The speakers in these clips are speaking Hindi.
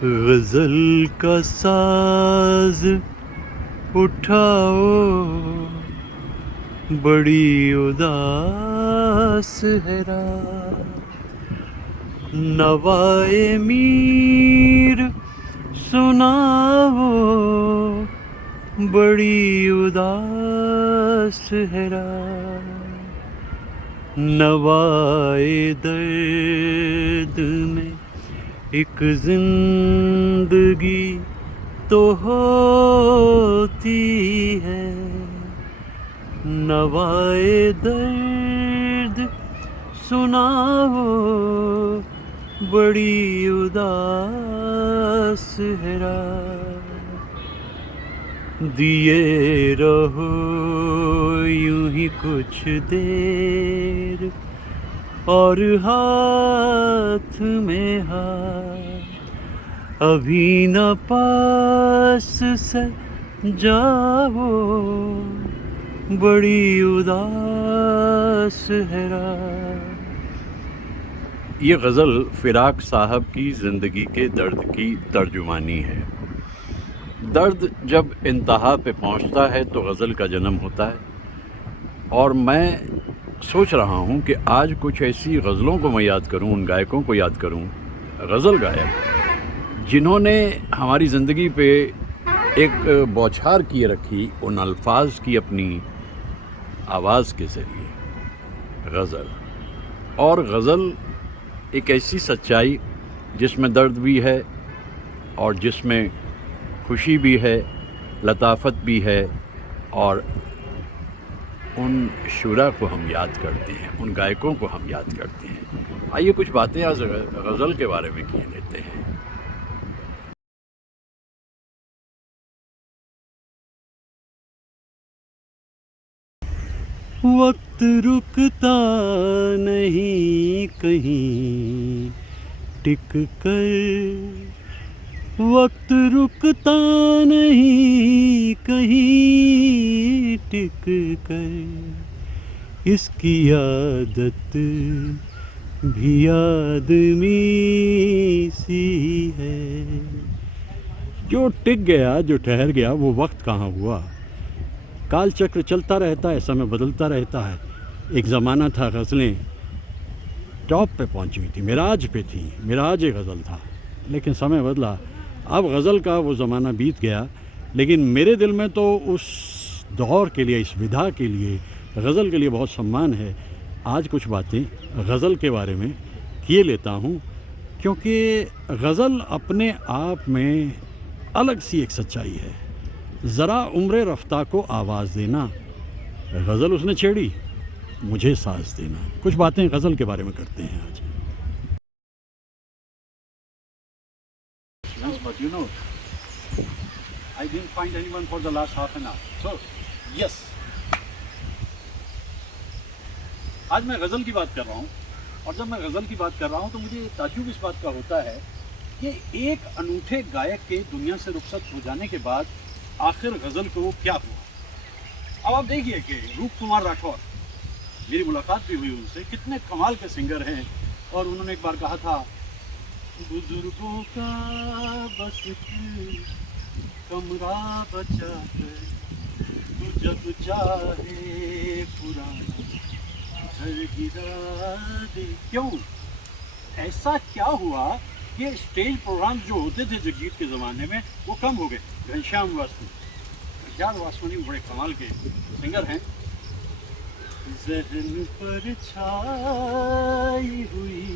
गजल का साज उठाओ, बड़ी उदास है रात। नवाए मीर सुनाओ, बड़ी उदास है रात। नवाए दर्द में एक जिंदगी तो होती है, नवाए दर्द सुनाओ, बड़ी उदास है रात। दिए रहो यूं ही कुछ देर, और हाथ में हाथ, अभी न पास से जाओ, बड़ी उदास है रात। ये गज़ल फ़िराक साहब की ज़िंदगी के दर्द की तर्जुमानी है। दर्द जब इंतहा पे पहुंचता है तो गज़ल का जन्म होता है, और मैं सोच रहा हूं कि आज कुछ ऐसी गज़लों को मैं याद करूं, उन गायकों को याद करूं, गज़ल गायक जिन्होंने हमारी ज़िंदगी पे एक बौछार किए रखी उन अल्फाज की अपनी आवाज़ के ज़रिए। गज़ल और गज़ल एक ऐसी सच्चाई जिसमें दर्द भी है और जिसमें खुशी भी है, लताफत भी है, और उन शुरा को हम याद करते हैं, उन गायकों को हम याद करते हैं। आइए कुछ बातें आज गज़ल के बारे में किए लेते हैं। वक्त रुकता नहीं कहीं टिक कर, वक्त रुकता नहीं कहीं टिक कर, इसकी आदत भी आदमी सी है। जो टिक गया, जो ठहर गया, वो वक्त कहाँ हुआ। काल चक्र चलता रहता है, समय बदलता रहता है। एक ज़माना था गज़लें टॉप पे पहुंची हुई थी, मिराज पे थी, मिराज एक गज़ल था, लेकिन समय बदला। अब गज़ल का वो ज़माना बीत गया, लेकिन मेरे दिल में तो उस दौर के लिए, इस विधा के लिए, गज़ल के लिए बहुत सम्मान है। आज कुछ बातें गज़ल के बारे में किए लेता हूँ, क्योंकि गज़ल अपने आप में अलग सी एक सच्चाई है। ज़रा उम्र रफ्ता को आवाज़ देना, गज़ल उसने छेड़ी, मुझे साज़ देना। कुछ बातें गज़ल के बारे में करते हैं आज। But you know, I didn't find anyone for the last half an hour. So, yes. आज मैं गज़ल की बात कर रहा हूँ, और जब मैं गज़ल की बात कर रहा हूँ तो मुझे ताज्जुब इस बात का होता है कि एक अनूठे गायक के दुनिया से रुखसत हो जाने के बाद आखिर गज़ल को क्या हुआ। अब आप देखिए कि रूप कुमार राठौर, मेरी मुलाकात भी हुई उनसे, कितने कमाल के सिंगर हैं। और उन्होंने एक बार कहा था, बुजुर्गों का बस कमरा बचा कर, तू जब चाहे पुराना घर गिरा दे। क्यों ऐसा क्या हुआ कि स्टेज प्रोग्राम्स जो होते थे जगजीत के ज़माने में वो कम हो गए। घनश्याम वासवानी बड़े कमाल के सिंगर हैं। ज़हन पर छाई हुई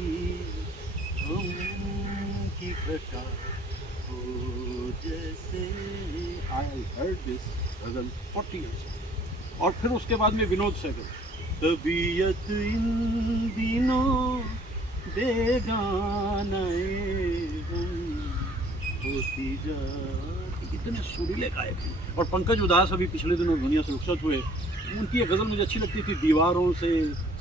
की घटा हो जैसे। I heard this ghazal 40 years। और फिर उसके बाद में विनोद सहगल, तबीयत इन दिनों बेगाना होती जाती। इतने सुरीले गायक हैं। और पंकज उदास अभी पिछले दिनों दुनिया से रुखसत हुए। उनकी एक गज़ल मुझे अच्छी लगती थी, दीवारों से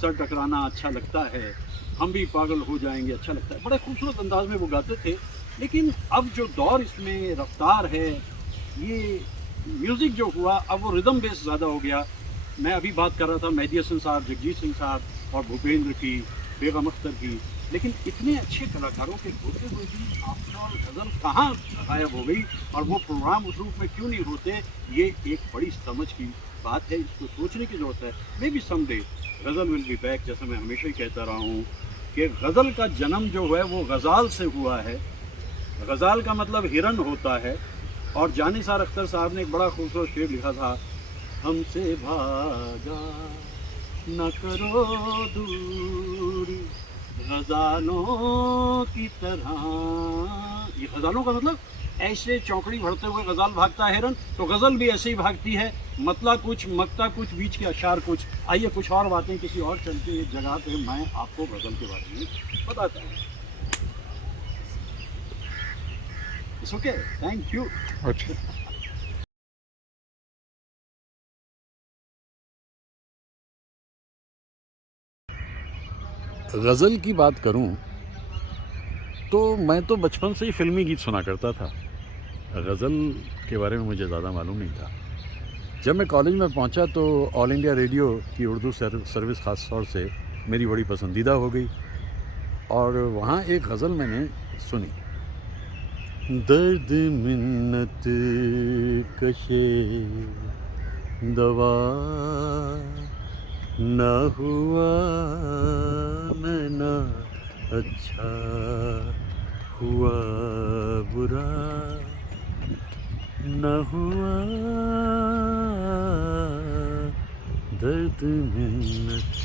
सर टकराना अच्छा लगता है, हम भी पागल हो जाएंगे अच्छा लगता है। बड़े खूबसूरत अंदाज में वो गाते थे। लेकिन अब जो दौर इसमें रफ्तार है, ये म्यूज़िक जो हुआ, अब वो रिदम बेस ज़्यादा हो गया। मैं अभी बात कर रहा था मेहदी हसन साहब, जगजीत सिंह साहब और भूपेंद्र की, बेगम अख्तर की, लेकिन इतने अच्छे कलाकारों के होते हुए भी आफ्टर गज़ल कहाँ गायब हो गई और वो प्रोग्राम उस रूप में क्यों नहीं होते, ये एक बड़ी समझ की बात है, इसको सोचने की ज़रूरत है। May be someday ghazal will be back, जैसा मैं हमेशा ही कहता रहा हूँ कि गज़ल का जन्म जो है वो गज़ाल से हुआ है। गज़ाल का मतलब हिरन होता है, और जानिसार अख्तर साहब ने एक बड़ा खूबसूरत शेर लिखा था, हमसे भागा न करो दूरी गज़ालों की तरह। ये गज़ालों का मतलब ऐसे चौकड़ी भरते हुए गज़ाल भागता है हिरन, तो गज़ल भी ऐसे ही भागती है, मतला कुछ मकता कुछ, बीच के अशार कुछ। आइए कुछ और बातें किसी और चलते एक जगह पे मैं आपको गज़ल के बारे में बताता हूँ। It's okay, thank you. अच्छा, गज़ल की बात करूं तो मैं तो बचपन से ही फिल्मी गीत सुना करता था। गज़ल के बारे में मुझे ज़्यादा मालूम नहीं था। जब मैं कॉलेज में पहुंचा तो ऑल इंडिया रेडियो की उर्दू सर्विस ख़ास तौर से मेरी बड़ी पसंदीदा हो गई, और वहाँ एक गज़ल मैंने सुनी, दर्द मिन्नत कशे दवा न हुआ मैं ना अच्छा हुआ बुरा न हुआ दर्द मिन्नत।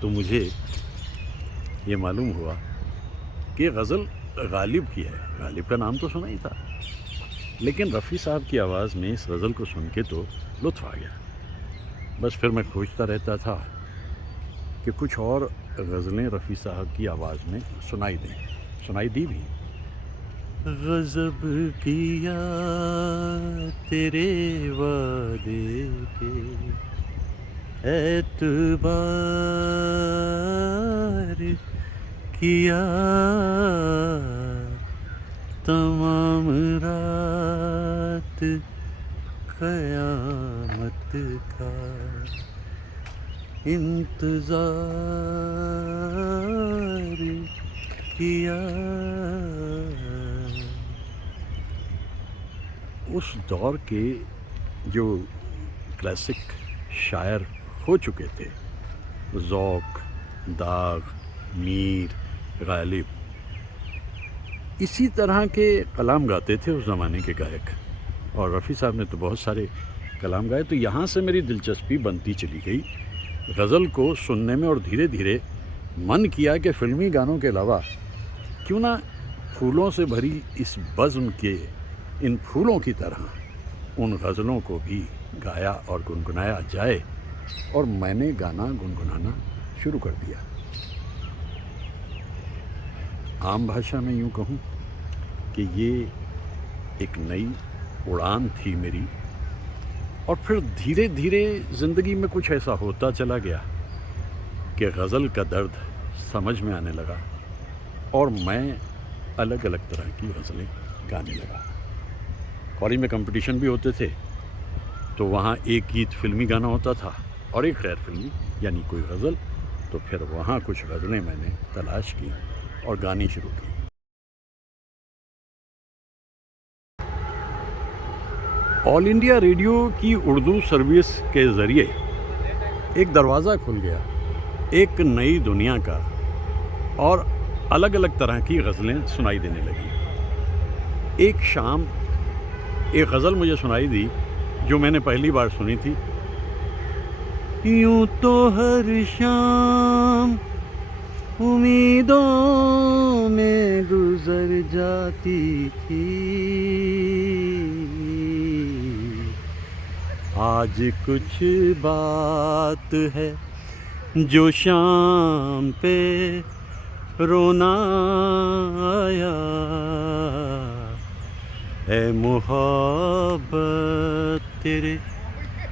तो मुझे ये मालूम हुआ कि गज़ल गालिब की है। गालिब का नाम तो सुना ही था, लेकिन रफ़ी साहब की आवाज़ में इस गज़ल को सुन के तो लुत्फ़ आ गया। बस फिर मैं खोजता रहता था कि कुछ और गज़लें रफ़ी साहब की आवाज़ में सुनाई दें। सुनाई दी भी। गज़ब किया तेरे वादे पे एतबार किया तमाम रात क़यामत का इंतज़ार किया। उस दौर के जो क्लासिक शायर हो चुके थे, ज़ौक़, दाग़, मीर, गालिब, इसी तरह के कलाम गाते थे उस ज़माने के गायक, और रफ़ी साहब ने तो बहुत सारे कलाम गाए। तो यहाँ से मेरी दिलचस्पी बनती चली गई गज़ल को सुनने में, और धीरे धीरे मन किया कि फ़िल्मी गानों के अलावा क्यों ना फूलों से भरी इस बज़्म के इन फूलों की तरह उन गज़लों को भी गाया और गुनगुनाया जाए। और मैंने गाना गुनगुनाना शुरू कर दिया। आम भाषा में यूँ कहूँ कि ये एक नई उड़ान थी मेरी, और फिर धीरे धीरे ज़िंदगी में कुछ ऐसा होता चला गया कि गज़ल का दर्द समझ में आने लगा, और मैं अलग अलग तरह की गज़लें गाने लगा। कॉलेज में कंपटीशन भी होते थे, तो वहाँ एक गीत फिल्मी गाना होता था और एक गैर फिल्मी, यानी कोई गज़ल। तो फिर वहाँ कुछ गज़लें मैंने तलाश की और गानी शुरू की। ऑल इंडिया रेडियो की उर्दू सर्विस के ज़रिए एक दरवाज़ा खुल गया एक नई दुनिया का, और अलग अलग तरह की गज़लें सुनाई देने लगी। एक शाम एक गज़ल मुझे सुनाई दी जो मैंने पहली बार सुनी थी। यूं तो हर शाम उम्मीदों में गुजर जाती थी, आज कुछ बात है जो शाम पे रोना आया है, मोहब्बत तेरे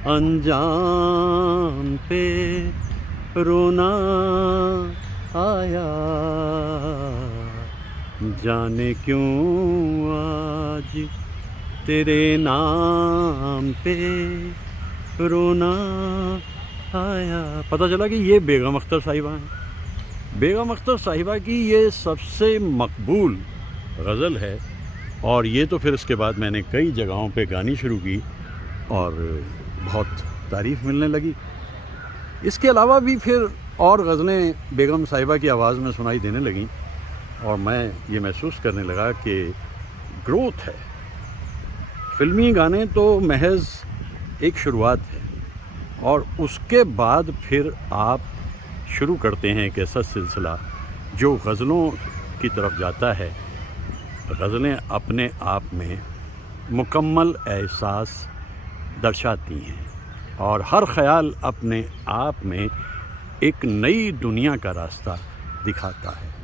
अंजाम पे रोना आया, जाने क्यों आज तेरे नाम पे रोना आया। पता चला कि ये बेगम अख्तर साहिबा हैं। बेगम अख्तर साहिबा की ये सबसे मकबूल गज़ल है, और ये तो फिर इसके बाद मैंने कई जगहों पे गानी शुरू की और बहुत तारीफ़ मिलने लगी। इसके अलावा भी फिर और गज़लें बेगम साहिबा की आवाज़ में सुनाई देने लगीं, और मैं ये महसूस करने लगा कि ग्रोथ है। फ़िल्मी गाने तो महज़ एक शुरुआत है, और उसके बाद फिर आप शुरू करते हैं एक ऐसा सिलसिला जो गज़लों की तरफ जाता है। गज़लें अपने आप में मुकम्मल एहसास दर्शाती हैं, और हर ख़याल अपने आप में एक नई दुनिया का रास्ता दिखाता है।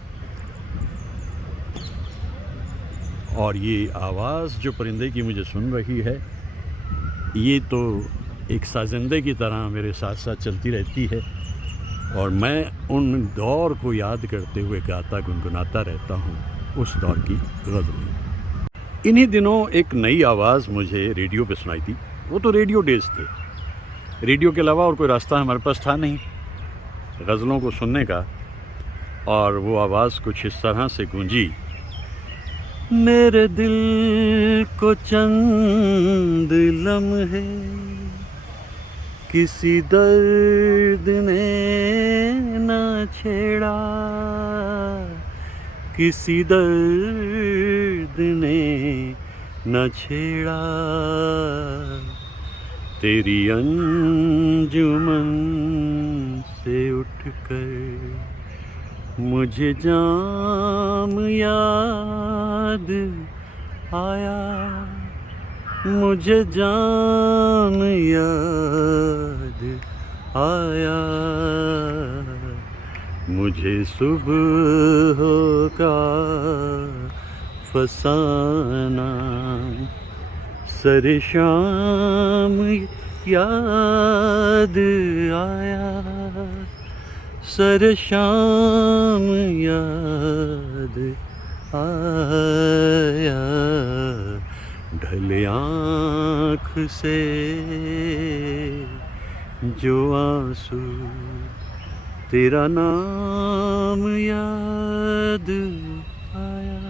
और ये आवाज़ जो परिंदे की मुझे सुन रही है, ये तो एक साजिंदे की तरह मेरे साथ साथ चलती रहती है, और मैं उन दौर को याद करते हुए गाता गुनगुनाता रहता हूँ, उस दौर की गज़लें। इन्हीं दिनों एक नई आवाज़ मुझे रेडियो पे सुनाई थी। वो तो रेडियो डेज़ थे, रेडियो के अलावा और कोई रास्ता हमारे पास था नहीं गज़लों को सुनने का, और वो आवाज़ कुछ इस तरह से गूंजी। मेरे दिल को चंद लम्हे किसी दर्द ने न छेड़ा, किसी दर्द ने न छेड़ा, तेरी अंजुमन से उठकर मुझे जाम याद आया, मुझे जाम याद आया, मुझे सुबह का फसाना सरे शाम याद आया, सरे शाम याद आया, ढले आँख से जो आंसू तेरा नाम याद आया।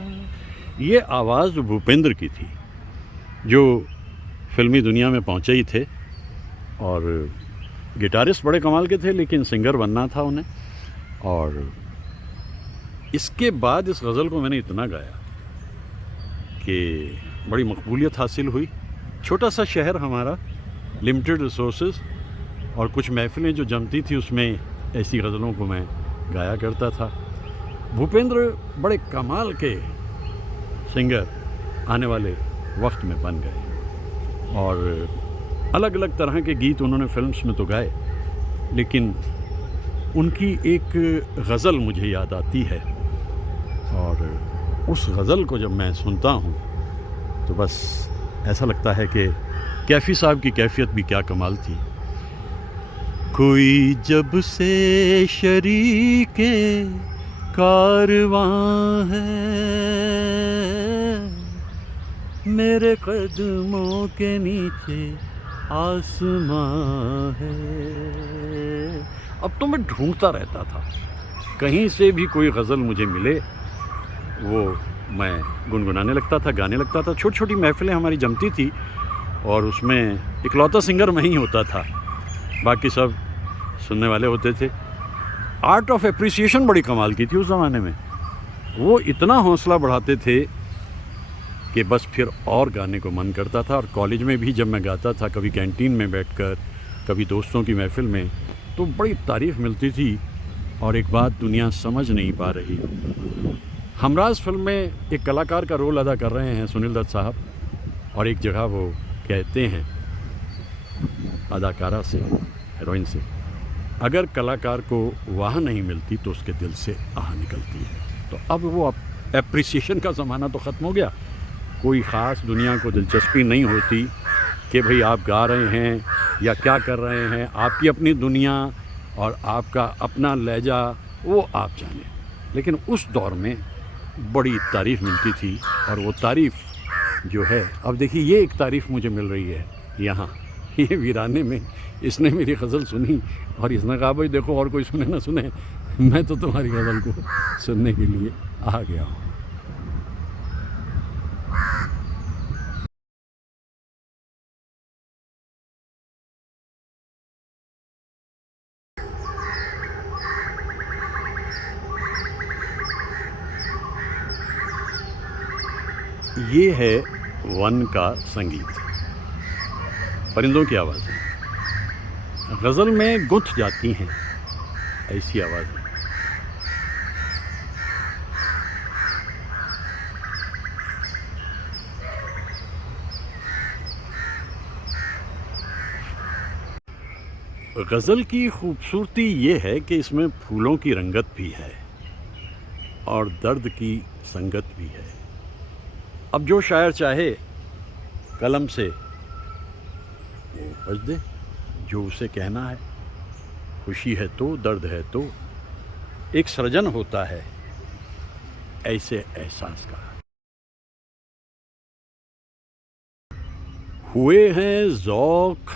ये आवाज़ भूपेंद्र की थी, जो फ़िल्मी दुनिया में पहुँचे ही थे, और गिटारिस्ट बड़े कमाल के थे, लेकिन सिंगर बनना था उन्हें। और इसके बाद इस गज़ल को मैंने इतना गाया कि बड़ी मकबूलियत हासिल हुई। छोटा सा शहर हमारा, लिमिटेड रिसोर्सेज, और कुछ महफ़िलें जो जमती थी उसमें ऐसी गज़लों को मैं गाया करता था। भूपेंद्र बड़े कमाल के सिंगर आने वाले वक्त में बन गए, और अलग अलग तरह के गीत उन्होंने फिल्म्स में तो गाए, लेकिन उनकी एक गज़ल मुझे याद आती है, और उस गज़ल को जब मैं सुनता हूँ तो बस ऐसा लगता है कि कैफ़ी साहब की कैफियत भी क्या कमाल थी। कोई जब से शरीके कारवां है, मेरे कदमों के नीचे आसमां है। अब तो मैं ढूंढता रहता था, कहीं से भी कोई गज़ल मुझे मिले वो मैं गुनगुनाने लगता था, गाने लगता था। छोटी छोटी महफ़िलें हमारी जमती थी, और उसमें इकलौता सिंगर मैं ही होता था, बाकी सब सुनने वाले होते थे। आर्ट ऑफ एप्रिसिएशन बड़ी कमाल की थी उस ज़माने में। वो इतना हौसला बढ़ाते थे कि बस फिर और गाने को मन करता था। और कॉलेज में भी जब मैं गाता था, कभी कैंटीन में बैठकर, कभी दोस्तों की महफ़िल में, तो बड़ी तारीफ़ मिलती थी। और एक बात दुनिया समझ नहीं पा रही, हमराज फिल्म में एक कलाकार का रोल अदा कर रहे हैं सुनील दत्त साहब, और एक जगह वो कहते हैं अदाकारा से, हीरोइन से, अगर कलाकार को वाह नहीं मिलती तो उसके दिल से आह निकलती है। तो अब वो एप्रिसिएशन का ज़माना तो ख़त्म हो गया। कोई ख़ास दुनिया को दिलचस्पी नहीं होती कि भाई आप गा रहे हैं या क्या कर रहे हैं। आपकी अपनी दुनिया और आपका अपना लहजा, वो आप जाने। लेकिन उस दौर में बड़ी तारीफ़ मिलती थी, और वो तारीफ़ जो है, अब देखिए ये एक तारीफ़ मुझे मिल रही है यहाँ ये वीराने में इसने मेरी गज़ल सुनी और इसने कहा भाई देखो और कोई सुने ना सुने, मैं तो तुम्हारी गज़ल को सुनने के लिए आ गया हूँ। ये है वन का संगीत, परिंदों की आवाज़ें गज़ल में गुंथ जाती हैं, ऐसी आवाज़ें। गज़ल की खूबसूरती ये है कि इसमें फूलों की रंगत भी है और दर्द की संगत भी है। अब जो शायर चाहे कलम से वो बज दे जो उसे कहना है। खुशी है तो, दर्द है तो, एक सृजन होता है ऐसे एहसास का। हुए हैं ज़ौक़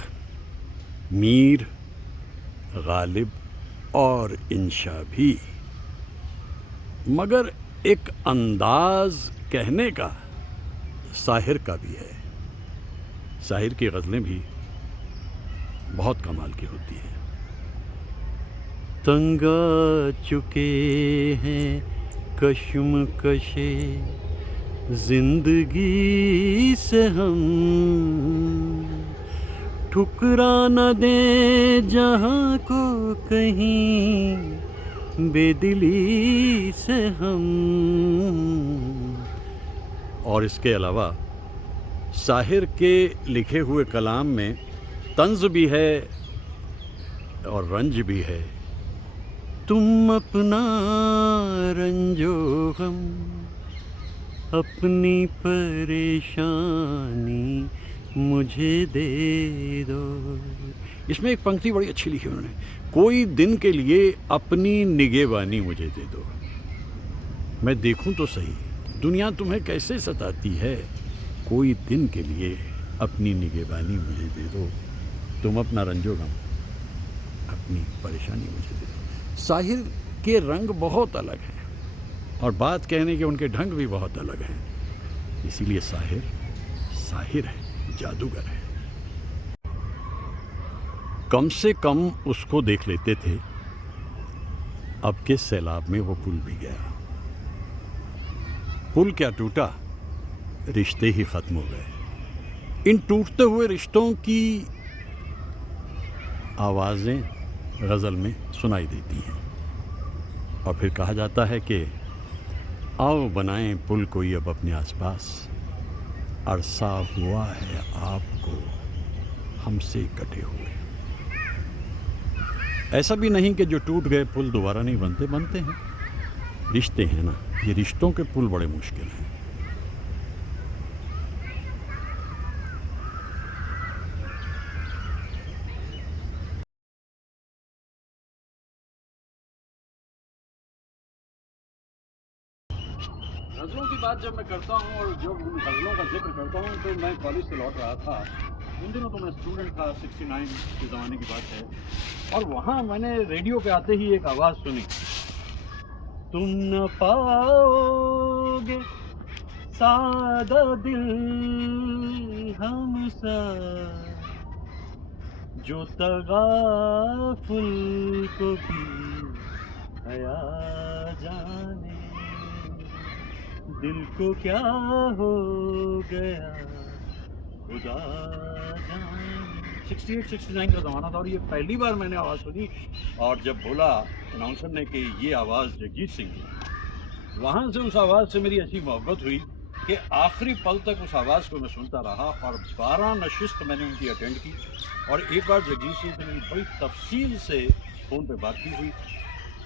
मीर, गालिब और इंशा भी, मगर एक अंदाज़ कहने का साहिर का भी है। साहिर की गज़लें भी बहुत कमाल की होती हैं। तंग आ चुके हैं कश्मकशे जिंदगी से हम, ठुकरा न दे जहाँ को कहीं बेदिली से हम। और इसके अलावा साहिर के लिखे हुए कलाम में तंज़ भी है और रंज भी है। तुम अपना रंजो गम, अपनी परेशानी मुझे दे दो। इसमें एक पंक्ति बड़ी अच्छी लिखी उन्होंने, कोई दिन के लिए अपनी निगहबानी मुझे दे दो। मैं देखूं तो सही दुनिया तुम्हें कैसे सताती है, कोई दिन के लिए अपनी निगहबानी मुझे दे दो। तुम अपना रंजो गम, अपनी परेशानी मुझे दे दो। साहिर के रंग बहुत अलग हैं और बात कहने के उनके ढंग भी बहुत अलग हैं, इसीलिए साहिर साहिर है, जादूगर है। कम से कम उसको देख लेते थे, अब के सैलाब में वो पुल भी गया। पुल क्या टूटा, रिश्ते ही खत्म हो गए। इन टूटते हुए रिश्तों की आवाज़ें गज़ल में सुनाई देती हैं और फिर कहा जाता है कि आओ बनाएं पुल कोई अब अपने आसपास, अरसा हुआ है आपको हमसे कटे हुए। ऐसा भी नहीं कि जो टूट गए पुल दोबारा नहीं बनते, बनते हैं। रिश्ते हैं ना, ये रिश्तों के पुल बड़े मुश्किल हैं। गज़लों की बात जब मैं करता हूँ और जब उन गज़लों का जिक्र करता हूँ तो मैं कॉलेज से लौट रहा था, उन दिनों तो मैं स्टूडेंट था, 69 के ज़माने की बात है। और वहाँ मैंने रेडियो पे आते ही एक आवाज़ सुनी, तुम न पाओगे सादा दिल हमसा, जो तगाफुल को भी हया जाने, दिल को क्या हो गया खुदा जाने। 68-69 का ज़माना था और ये पहली बार मैंने आवाज़ सुनी। और जब बोला अनाउंसर ने कि ये आवाज़ जगजीत सिंह की, वहाँ से उस आवाज़ से मेरी ऐसी मोहब्बत हुई कि आखिरी पल तक उस आवाज़ को मैं सुनता रहा और 12 नशिस्त मैंने उनकी अटेंड की। और एक बार जगजीत सिंह से मेरी बड़ी तफसील से फ़ोन पे बात की हुई।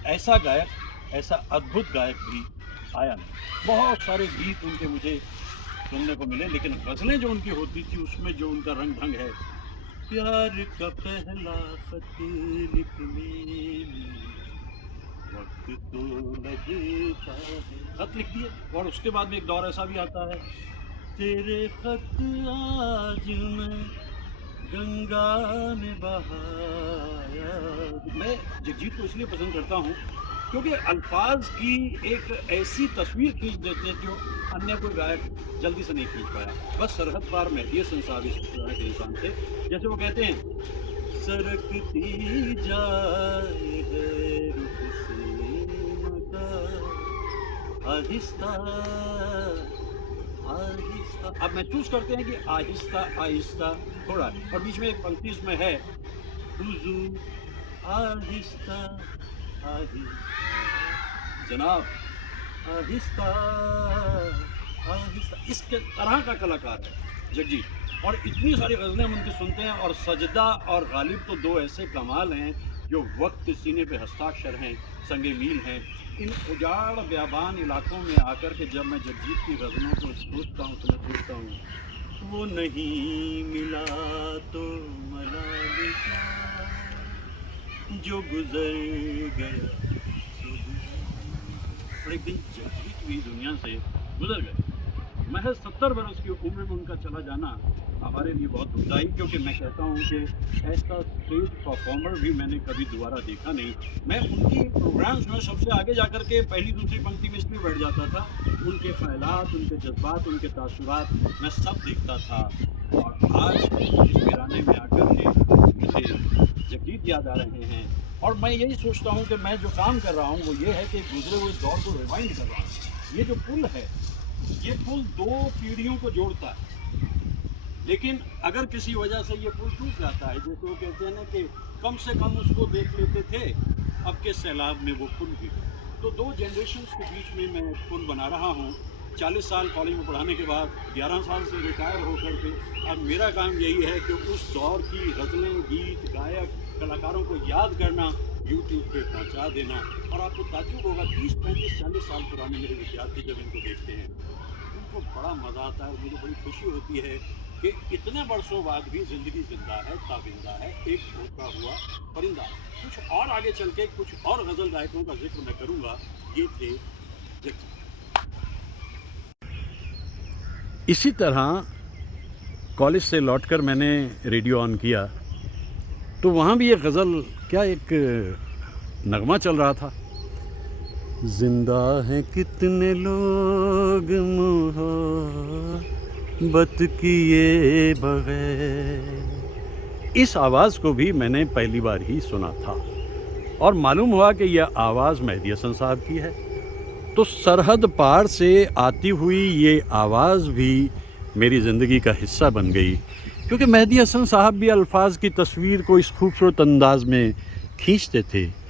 ऐसा गायक, ऐसा अद्भुत गायक भी आया नहीं। बहुत सारे गीत उनके मुझे सुनने को मिले, लेकिन गज़लें जो उनकी होती थी उसमें जो उनका रंग ढंग है, प्यार का पहला खत लिखने में वक्त तो लगता है, खत लिख दिए। और उसके बाद में एक दौर ऐसा भी आता है, तेरे खत आज मैं गंगा में बहाया। मैं जगजीत को इसलिए पसंद करता हूँ क्योंकि अल्फाज की एक ऐसी तस्वीर खींच देते हैं जो अन्य कोई गायक जल्दी से नहीं खींच पाया। बस सरहद पार मेहदी हसन साहब इस तरह के इंसान थे। जैसे वो कहते हैं, सरकती जाए है रुख से मका, आहिस्ता आहिस्ता। आप महसूस करते हैं कि आहिस्ता आहिस्ता थोड़ा, और बीच में एक पंक्ति इसमें है, हुजूर आहिस्ता आहिस्ता जनाब, आहिस्ता आहिस्ता। इसके तरह का कलाकार है जगजीत, और इतनी सारी गज़लें हम उनकी सुनते हैं। और सजदा और गालिब तो दो ऐसे कमाल हैं जो वक्त सीने पे हस्ताक्षर हैं, संगे मील हैं। इन उजाड़ बेबान इलाकों में आकर के जब मैं जगजीत की गज़लों को सोचता हूँ तो मैं सोचता हूँ, वो नहीं मिला तो मलाल क्या, जो गुजर गया सो गुजर। और एक दिन जगजीत भी दुनिया से गुजर गए। महज 70 बरस की उम्र में उनका चला जाना हमारे लिए बहुत दुखदायी, क्योंकि मैं कहता हूँ कि ऐसा स्टेज परफॉर्मर भी मैंने कभी दोबारा देखा नहीं। मैं उनकी प्रोग्राम्स में सबसे आगे जाकर के पहली दूसरी पंक्ति में इसलिए बैठ जाता था, उनके ख्यालात, उनके जज्बात, उनके तासुरात मैं सब देखता था। और आज इस वीराने में आकर के मुझे जगजीत याद आ रहे हैं। और मैं यही सोचता हूँ कि मैं जो काम कर रहा हूँ वो ये है कि गुजरे हुए दौर को रिवाइंड कर रहा हूँ। ये जो पुल है, ये पुल दो पीढ़ियों को जोड़ता है, लेकिन अगर किसी वजह से ये पुल टूट जाता है, जैसे वो कहते हैं ना कि कम से कम उसको देख लेते थे, अब के सैलाब में वो पुल भी। तो दो जनरेशन्स के बीच में मैं पुल बना रहा हूँ। 40 साल कॉलेज में पढ़ाने के बाद 11 साल से रिटायर होकर के अब मेरा काम यही है कि उस दौर की गज़लें, गीत, गायक, कलाकारों को याद करना, यूट्यूब पे पहुंचा देना। और आपको ताज्जुब होगा, 30, 35, 40 साल पुराने मेरे विद्यार्थी जब इनको देखते हैं उनको बड़ा मज़ा आता है। और मुझे बड़ी खुशी होती है कि इतने वर्षों बाद भी ज़िंदगी जिंदा है, ताबिंदा है, एक होता हुआ परिंदा। कुछ और आगे चल के कुछ और गज़ल गायकों का जिक्र मैं करूँगा। ये थे जगजीत। इसी तरह कॉलेज से लौटकर मैंने रेडियो ऑन किया तो वहाँ भी एक गज़ल, क्या एक नगमा चल रहा था, जिंदा हैं कितने लोग मोहब्बत किए बगैर। इस आवाज़ को भी मैंने पहली बार ही सुना था और मालूम हुआ कि यह आवाज़ मेहदी हसन साहब की है। तो सरहद पार से आती हुई ये आवाज़ भी मेरी ज़िंदगी का हिस्सा बन गई, क्योंकि मेहदी हसन साहब भी अल्फाज की तस्वीर को इस खूबसूरत अंदाज में खींचते थे।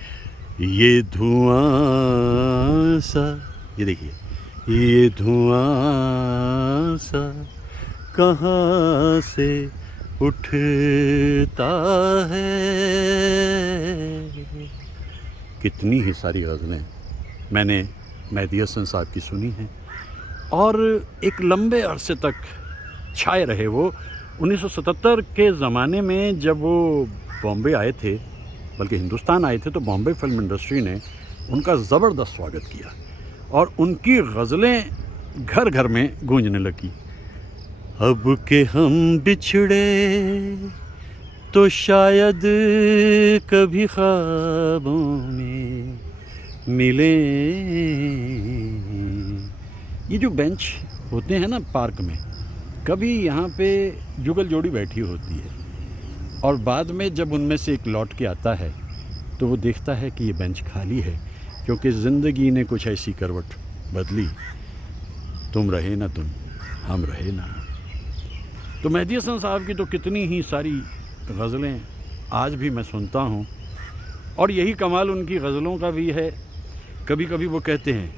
ये धुआं सा, ये देखिए, ये धुआं सा कहाँ से उठता है। कितनी ही सारी गज़लें मैंने मेहदी हसन साहब की सुनी हैं और एक लंबे अरसे तक छाए रहे वो। 1977 के ज़माने में जब वो बॉम्बे आए थे, बल्कि हिंदुस्तान आए थे, तो बॉम्बे फिल्म इंडस्ट्री ने उनका ज़बरदस्त स्वागत किया और उनकी गज़लें घर घर में गूंजने लगी। अब के हम बिछड़े तो शायद कभी ख्वाबों में मिले। ये जो बेंच होते हैं ना पार्क में, कभी यहाँ पे जुगल जोड़ी बैठी होती है और बाद में जब उनमें से एक लौट के आता है तो वो देखता है कि ये बेंच खाली है, क्योंकि ज़िंदगी ने कुछ ऐसी करवट बदली, तुम रहे ना तुम, हम रहे ना। तो मेहदी हसन साहब की तो कितनी ही सारी गज़लें आज भी मैं सुनता हूँ और यही कमाल उनकी गज़लों का भी है। कभी कभी वो कहते हैं,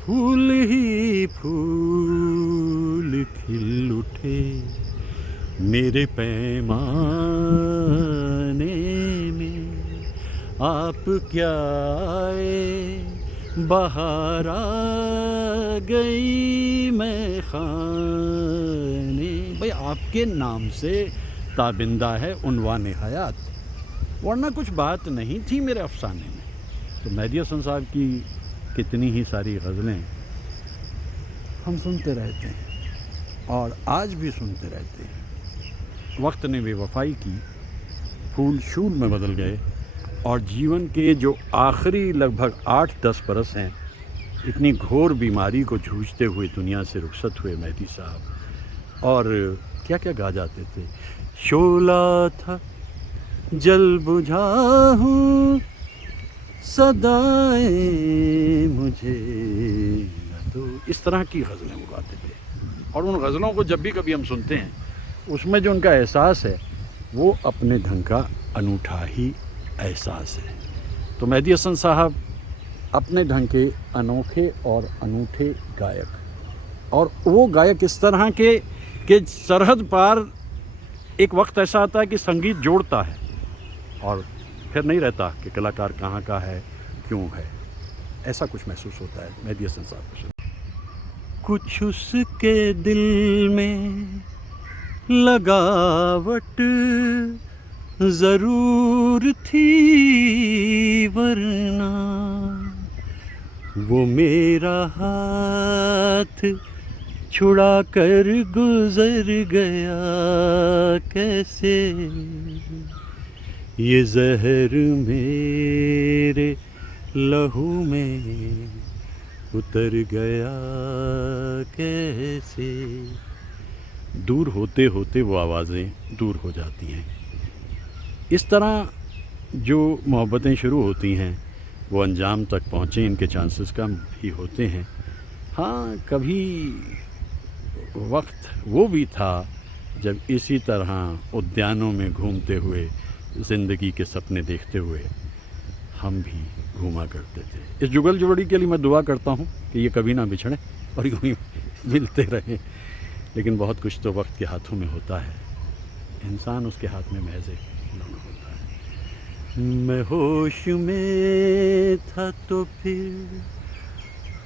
फूल ही फूल खिल उठे मेरे पैमाने में, आप क्या आए बहार आ गई मैं खाने। भाई आपके नाम से ताबिंदा है उन्वाने हयात, वरना कुछ बात नहीं थी मेरे अफसाने में। तो मेहदी हसन साहब की कितनी ही सारी गज़लें हम सुनते रहते हैं और आज भी सुनते रहते हैं। वक्त ने बेवफाई की, फूल शूल में बदल गए और जीवन के जो आखिरी लगभग 8-10 बरस हैं, इतनी घोर बीमारी को जूझते हुए दुनिया से रुखसत हुए मेहदी साहब। और क्या क्या गा जाते थे, शोला था जल बुझा हूँ, सदाएं मुझे न दो, इस तरह की गज़लें वो गाते थे। और उन गज़लों को जब भी कभी हम सुनते हैं, उसमें जो उनका एहसास है वो अपने ढंग का अनूठा ही एहसास है। तो मेहदी हसन साहब अपने ढंग के अनोखे और अनूठे गायक, और वो गायक इस तरह के सरहद पार एक वक्त ऐसा आता है कि संगीत जोड़ता है और फिर नहीं रहता कि कलाकार कहाँ का है, क्यों है, ऐसा कुछ महसूस होता है मेहदी हसन साहब को सुन। कुछ उसके दिल में लगावट ज़रूर थी, वरना वो मेरा हाथ छुड़ा कर गुज़र गया कैसे, ये ज़हर मेरे लहू में उतर गया कैसे। दूर होते होते वो आवाज़ें दूर हो जाती हैं। इस तरह जो मोहब्बतें शुरू होती हैं वो अंजाम तक पहुँचें, इनके चांसेस कम ही होते हैं। हाँ, कभी वक्त वो भी था जब इसी तरह उद्यानों में घूमते हुए, ज़िंदगी के सपने देखते हुए हम भी घूमा करते थे। इस जुगल जोड़ी के लिए मैं दुआ करता हूँ कि ये कभी ना बिछड़ें और यूँ ही मिलते रहें। लेकिन बहुत कुछ तो वक्त के हाथों में होता है, इंसान उसके हाथ में महज़ एक खिलौना होता है। मैं होश में था तो फिर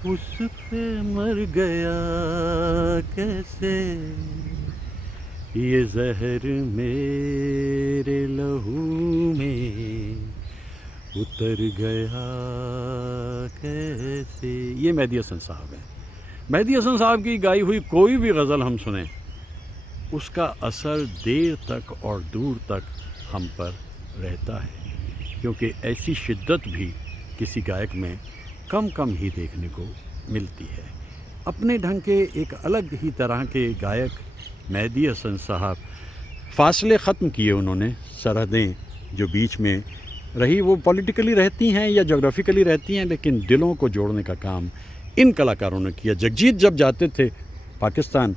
उस पे मर गया कैसे, ये ज़हर मेरे लहू में उतर गया कैसे। ये मेहदी हसन साहब हैं। मेहदी हसन साहब की गाई हुई कोई भी गज़ल हम सुने, उसका असर देर तक और दूर तक हम पर रहता है, क्योंकि ऐसी शिद्दत भी किसी गायक में कम ही देखने को मिलती है। अपने ढंग के एक अलग ही तरह के गायक मेहदी हसन साहब, फासले ख़त्म किए उन्होंने। सरहदें जो बीच में रही वो पॉलिटिकली रहती हैं या जोग्राफिकली रहती हैं, लेकिन दिलों को जोड़ने का काम इन कलाकारों ने किया। जगजीत जब जाते थे पाकिस्तान,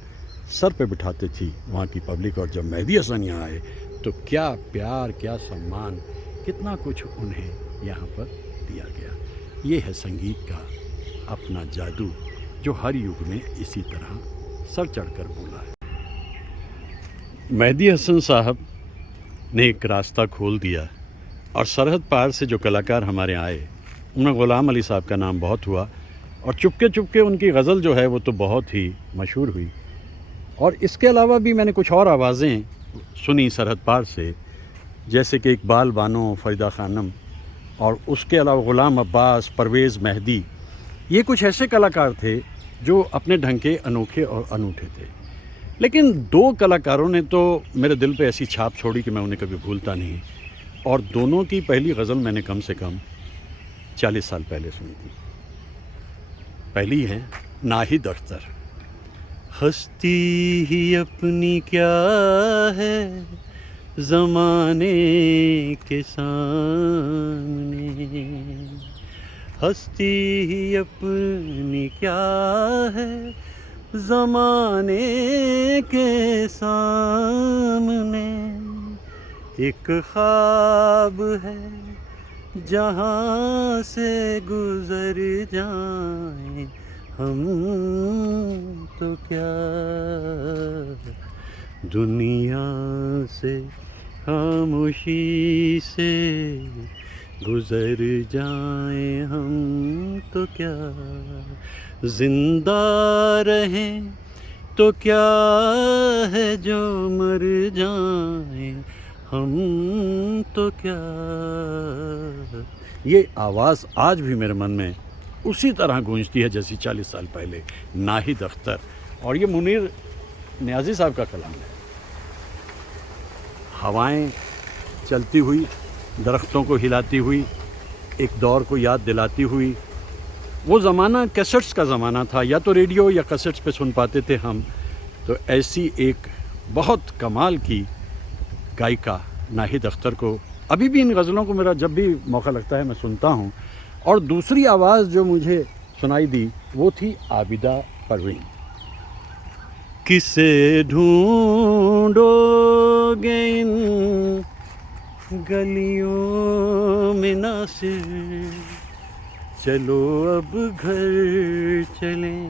सर पे बिठाते थी वहाँ की पब्लिक, और जब मेहदी हसन यहाँ आए तो क्या प्यार, क्या सम्मान, कितना कुछ उन्हें यहाँ पर दिया गया। ये है संगीत का अपना जादू, जो हर युग में इसी तरह सर चढ़कर बोला है। मेहदी हसन साहब ने एक रास्ता खोल दिया, और सरहद पार से जो कलाकार हमारे आए उनमें ग़ुलाम अली साहब का नाम बहुत हुआ, और चुपके चुपके उनकी गज़ल जो है वो तो बहुत ही मशहूर हुई। और इसके अलावा भी मैंने कुछ और आवाज़ें सुनी सरहद पार से, जैसे कि इकबाल बानो, फरीदा खानम, और उसके अलावा ग़ुलाम अब्बास, परवेज़ मेहदी। ये कुछ ऐसे कलाकार थे जो अपने ढंग के अनोखे और अनूठे थे। लेकिन दो कलाकारों ने तो मेरे दिल पे ऐसी छाप छोड़ी कि मैं उन्हें कभी भूलता नहीं, और दोनों की पहली गज़ल मैंने कम से कम 40 साल पहले सुनी थी। पहली है नाहिद अख्तर। हस्ती ही अपनी क्या है ज़माने के सामने, हस्ती ही अपनी क्या है ज़माने के सामने, एक ख्वाब है जहाँ से गुज़र जाएं हम तो क्या, दुनिया से खामोशी से गुज़र जाएं हम तो क्या, ज़िंदा रहें तो क्या है जो मर जाएं हम तो क्या। ये आवाज़ आज भी मेरे मन में उसी तरह गूंजती है जैसी 40 साल पहले। नाहिद अख्तर, और ये मुनीर नियाज़ी साहब का कलाम है। हवाएं चलती हुई, दरख्तों को हिलाती हुई, एक दौर को याद दिलाती हुई। वो ज़माना कैसेट्स का ज़माना था, या तो रेडियो या कैसेट्स पे सुन पाते थे हम। तो ऐसी एक बहुत कमाल की गायिका नाहिद अख्तर को अभी भी इन गज़लों को मेरा जब भी मौका लगता है मैं सुनता हूँ। और दूसरी आवाज़ जो मुझे सुनाई दी वो थी आबिदा परवीन। किसे ढूंढोगे इन गलियों में नासिर, चलो अब घर चलें,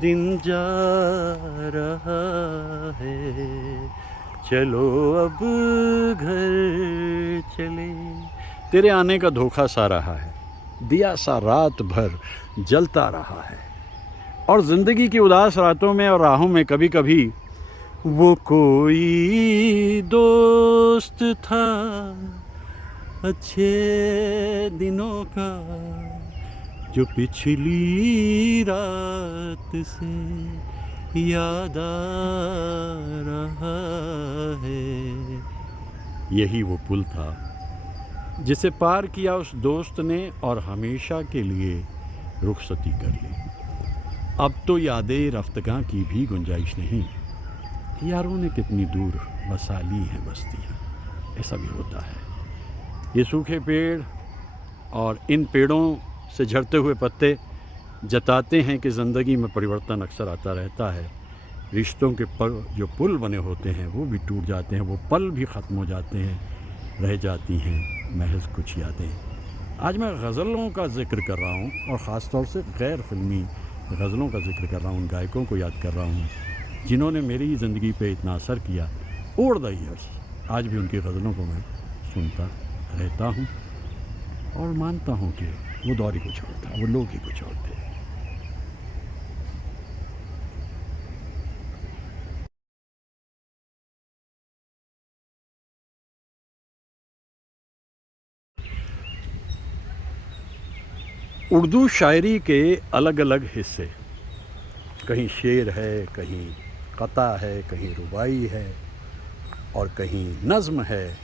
दिन जा रहा है, चलो अब घर चले। तेरे आने का धोखा सा रहा है, दिया सा रात भर जलता रहा है। और ज़िंदगी की उदास रातों में और राहों में कभी कभी वो कोई दोस्त था अच्छे दिनों का, जो पिछली रात से याद आ रहा है। यही वो पुल था जिसे पार किया उस दोस्त ने और हमेशा के लिए रुखसती कर ली। अब तो यादें रफ्तगां की भी गुंजाइश नहीं, यारों ने कितनी दूर बसा ली हैं बस्तियाँ। ऐसा भी होता है। ये सूखे पेड़ और इन पेड़ों से झड़ते हुए पत्ते जताते हैं कि ज़िंदगी में परिवर्तन अक्सर आता रहता है। रिश्तों के जो पुल बने होते हैं वो भी टूट जाते हैं, वो पल भी ख़त्म हो जाते हैं, रह जाती हैं महज कुछ यादें। आज मैं गज़लों का ज़िक्र कर रहा हूँ और ख़ास तौर से गैर फ़िल्मी गज़लों का ज़िक्र कर रहा हूँ। उन गायकों को याद कर रहा हूँ जिन्होंने मेरी ज़िंदगी पे इतना असर किया ओवर द ईयर्स। आज भी उनकी गज़लों को मैं सुनता रहता हूँ और मानता हूँ कि वो दौर ही कुछ और था, वो लोग ही कुछ और थे। उर्दू शायरी के अलग अलग हिस्से, कहीं शेर है, कहीं कता है, कहीं रुबाई है और कहीं नज़्म है,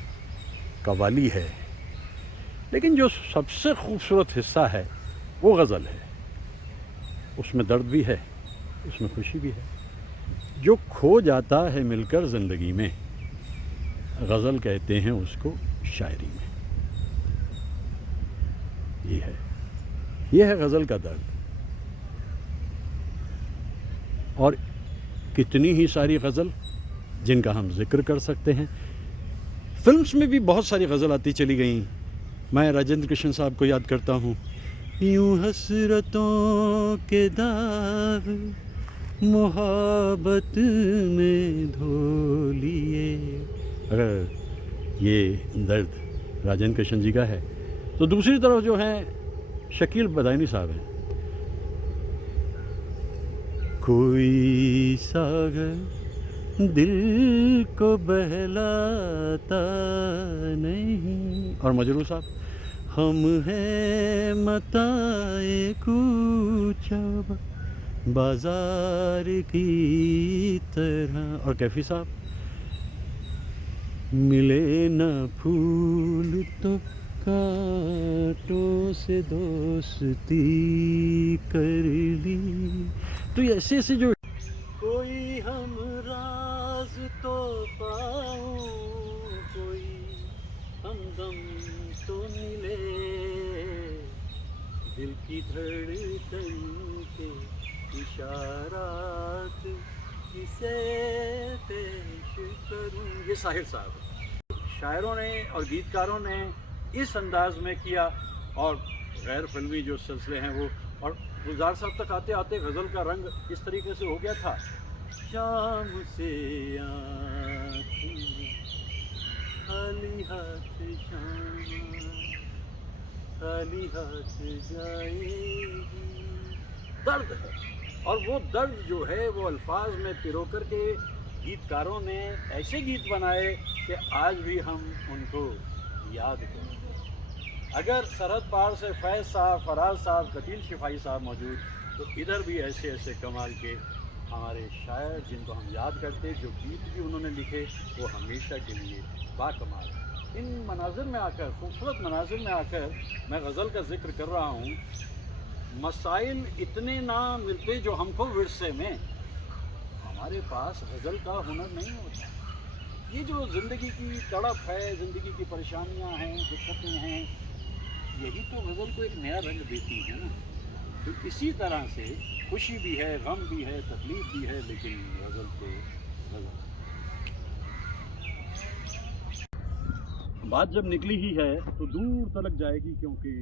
कवाली है। लेकिन जो सबसे खूबसूरत हिस्सा है वो गज़ल है। उसमें दर्द भी है, उसमें खुशी भी है। जो खो जाता है मिलकर ज़िंदगी में, गज़ल कहते हैं उसको शायरी में। ये है गज़ल का दर्द। और कितनी ही सारी गज़ल जिनका हम जिक्र कर सकते हैं। फिल्म्स में भी बहुत सारी गज़ल आती चली गई। मैं राजेंद्र कृष्ण साहब को याद करता हूँ। यूं हसरतों के दाग मोहब्बत में धो लिए। अगर ये दर्द राजेंद्र कृष्ण जी का है तो दूसरी तरफ जो है शकील बदायूनी साहब हैं। कोई सागर दिल को बहलाता नहीं। और मजरू साहब, हम हैं मताए कूचा बाजार की तरह। और कैफी साहब, मिले न फूल तो कांटों से दोस्ती कर ली। तो ये ऐसे ऐसे जो कोई हम राज तो पाऊं, कोई हमदम तो मिले, दिल की धड़कन के इशारात किसे पेश करूं। ये साहिर साहब। शायरों ने और गीतकारों ने इस अंदाज में किया और गैर फिल्मी जो सिलसिले हैं वो। और गुलजार साहब तक आते आते गज़ल का रंग इस तरीके से हो गया था। शाम से आँखें खाली हाथ शाम खाली हाथ जाएगी। दर्द है और वो दर्द जो है वो अल्फाज में पिरो कर के गीतकारों ने ऐसे गीत बनाए कि आज भी हम उनको याद करें। अगर सरहद पार से फैज़ साहब, फराज साहब, कतील शिफाई साहब मौजूद, तो इधर भी ऐसे ऐसे कमाल के हमारे शायर जिनको हम याद करते, जो गीत भी उन्होंने लिखे वो हमेशा के लिए बाकमाल। इन मनाजिर में आकर, खूबसूरत मनाजिर में आकर मैं गज़ल का ज़िक्र कर रहा हूँ। मसाइल इतने ना मिलते जो हमको विरसे में, हमारे पास गज़ल का हुनर नहीं होता। ये जो ज़िंदगी की तड़प है, ज़िंदगी की परेशानियाँ हैं, दिक्कतें हैं, यही तो गज़ल को एक नया रंग देती है ना। तो इसी तरह से खुशी भी है, गम भी है, तकलीफ़ भी है, लेकिन गज़ल तो गज़ल। बात जब निकली ही है तो दूर तलक जाएगी, क्योंकि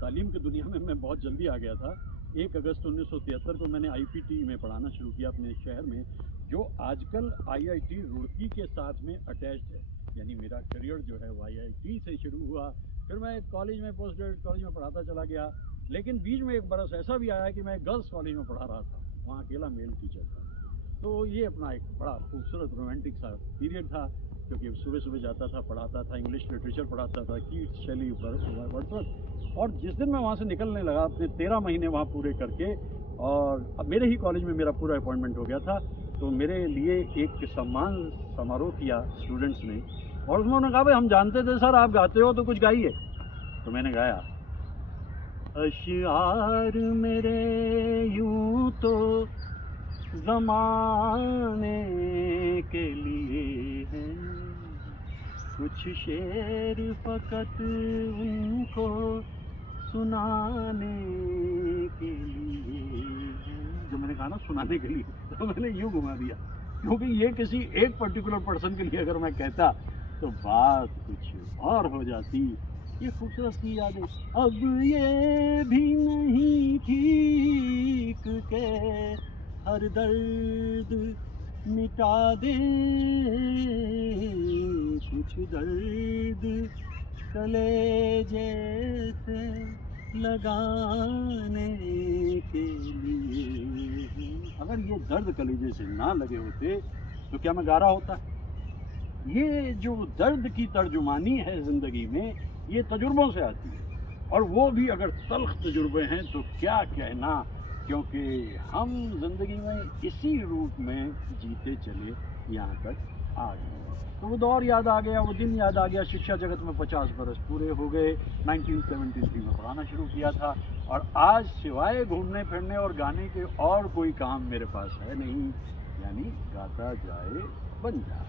तालीम की दुनिया में मैं बहुत जल्दी आ गया था। 1 अगस्त 1973 को मैंने आईपीटी में पढ़ाना शुरू किया अपने शहर में, जो आजकल आईआईटी रुड़की के साथ में अटैच्ड है। यानी मेरा करियर जो है वो आईआईटी से शुरू हुआ, फिर मैं कॉलेज में, पोस्ट ग्रेजुएट कॉलेज में पढ़ाता चला गया। लेकिन बीच में एक बरस ऐसा भी आया कि मैं गर्ल्स कॉलेज में पढ़ा रहा था, वहाँ अकेला मेल टीचर था। तो ये अपना एक बड़ा खूबसूरत रोमांटिक सा पीरियड था, क्योंकि सुबह सुबह जाता था, पढ़ाता था, इंग्लिश लिटरेचर पढ़ाता था, कीट्स, शैली, वर्ड्सवर्थ। और जिस दिन मैं वहाँ से निकलने लगा, अपने 13 महीने वहाँ पूरे करके, और अब मेरे ही कॉलेज में मेरा पूरा अपॉइंटमेंट हो गया था, तो मेरे लिए एक सम्मान समारोह किया स्टूडेंट्स ने। और उन्होंने कहा, भाई हम जानते थे सर आप गाते हो, तो कुछ गाइए। तो मैंने गाया, अशिआर मेरे यूं तो ज़माने के लिए हैं, कुछ शेर फ़कत उनको सुनाने के लिए हैं। जो मैंने कहा ना सुनाने के लिए, तो मैंने यूँ घुमा दिया, क्योंकि ये किसी एक पर्टिकुलर पर्सन के लिए अगर मैं कहता तो बात कुछ और हो जाती। ये खूबसूरत सी यादें। अब ये भी नहीं ठीक के हर दर्द मिटा दे, कुछ दर्द कलेजे से लगाने के लिए। अगर ये दर्द कलेजे से ना लगे होते तो क्या मैं गा रहा होता? ये जो दर्द की तर्जुमानी है ज़िंदगी में, ये तजुर्बों से आती है, और वो भी अगर तल्ख तजुर्बे हैं तो क्या कहना, क्योंकि हम ज़िंदगी में इसी रूप में जीते चले यहाँ तक आ गए। तो वो दौर याद आ गया, वो दिन याद आ गया। शिक्षा जगत में 50 बरस पूरे हो गए। 1973 में पढ़ाना शुरू किया था, और आज सिवाय घूमने फिरने और गाने के और कोई काम मेरे पास है नहीं, यानी गाता जाए बन जाए।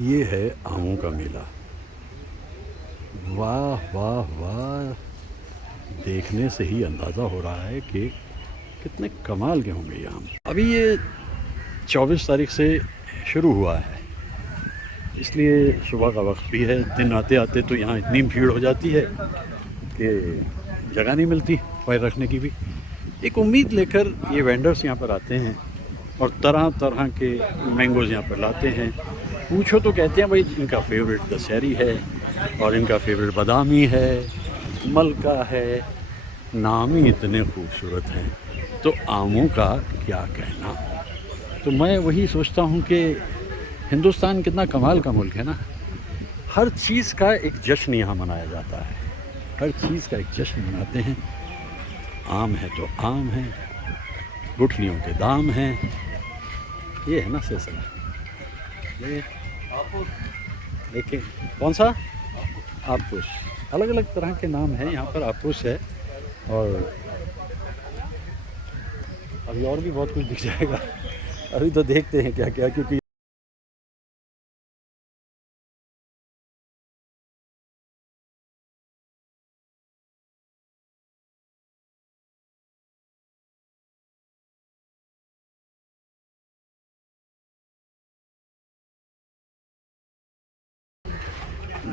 ये है आमों का मेला। वाह वाह वाह, देखने से ही अंदाज़ा हो रहा है कि कितने कमाल के होंगे ये आम। अभी ये 24 तारीख से शुरू हुआ है, इसलिए सुबह का वक्त भी है। दिन आते आते तो यहाँ इतनी भीड़ हो जाती है कि जगह नहीं मिलती पैर रखने की भी। एक उम्मीद लेकर ये वेंडर्स यहाँ पर आते हैं और तरह तरह के मैंगोज़ यहाँ पर लाते हैं। पूछो तो कहते हैं भाई इनका फेवरेट दशहरी है, और इनका फेवरेट बादामी है, मलका है। नाम ही इतने खूबसूरत हैं, तो आमों का क्या कहना। तो मैं वही सोचता हूँ कि हिंदुस्तान कितना कमाल का मुल्क है ना। हर चीज़ का एक जश्न यहाँ मनाया जाता है, हर चीज़ का एक जश्न मनाते हैं। आम है तो आम है, गुठलियों के दाम हैं। ये है ना सिलसिला। ये देखिए कौन सा आपूस, अलग अलग तरह के नाम हैं यहाँ पर। आपूस है, और अभी और भी बहुत कुछ दिख जाएगा। अभी तो देखते हैं क्या क्या, क्योंकि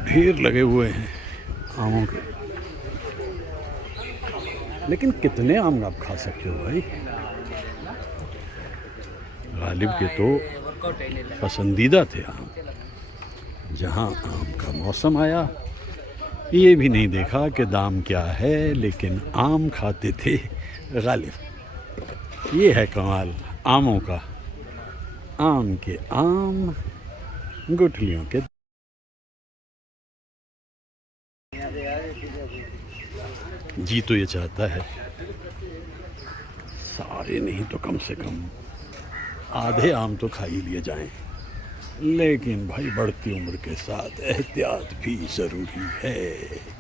ढेर लगे हुए हैं आमों के। लेकिन कितने आम आप खा सकते हो भाई। गालिब के तो पसंदीदा थे आम। जहाँ आम का मौसम आया, ये भी नहीं देखा कि दाम क्या है, लेकिन आम खाते थे गालिब। ये है कमाल आमों का। आम के आम, गुठलियों के जी तो ये चाहता है सारे नहीं तो कम से कम आधे आम तो खा ही लिए जाएं, लेकिन भाई बढ़ती उम्र के साथ एहतियात भी ज़रूरी है।